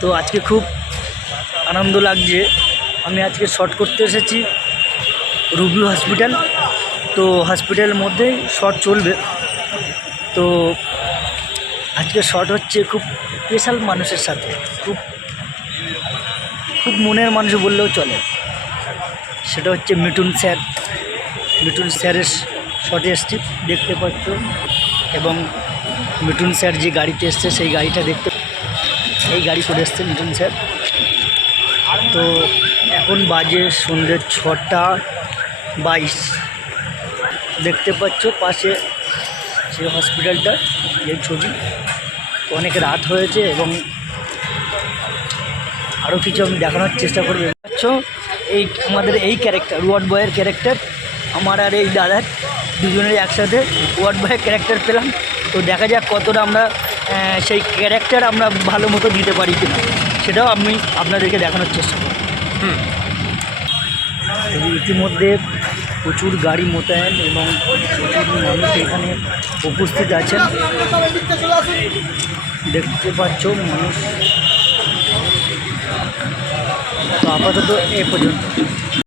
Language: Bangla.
তো আজকে খুব আনন্দ লাগছে। আমি আজকে শট করতে এসেছি রুবি হসপিটাল। তো হসপিটালের মধ্যেই শট চলবে। তো আজকে শট হচ্ছে খুব স্পেশাল মানুষের সাথে, খুব খুব মনের মানুষ বললেও চলে। সেটা হচ্ছে মিঠুন স্যারের শটে এসছি, দেখতে পাচ্ছ। এবং মিঠুন স্যার যে গাড়িতে এসছে সেই গাড়িটা এই গাড়ি করে এসছে মিঠুন স্যার। তো এখন বাজে সন্ধ্যে 6:22। দেখতে পাচ্ছ পাশে যে হসপিটালটা, এই ছবি। তো অনেক রাত হয়েছে এবং আরও কিছু আমি দেখানোর চেষ্টা করবো। পাচ্ছ এই আমাদের এই ক্যারেক্টার, ওয়ার্ড বয়ের ক্যারেক্টার, আমার আর এই দাদার দুজনের একসাথে ওয়ার্ড বয়ের ক্যারেক্টার পেলাম। তো দেখা যাক কতটা আমরা সেই ক্যারেক্টার আমরা ভালো মতো দিতে পারি কিনা, সেটাও আমি আপনাদেরকে দেখানোর চেষ্টা করব। ইতিমধ্যে প্রচুর গাড়ি মোতায়েন এবং প্রচুর মানুষ এখানে উপস্থিত আছেন, দেখতে পাচ্ছ মানুষ। তো আপাতত এ পর্যন্ত।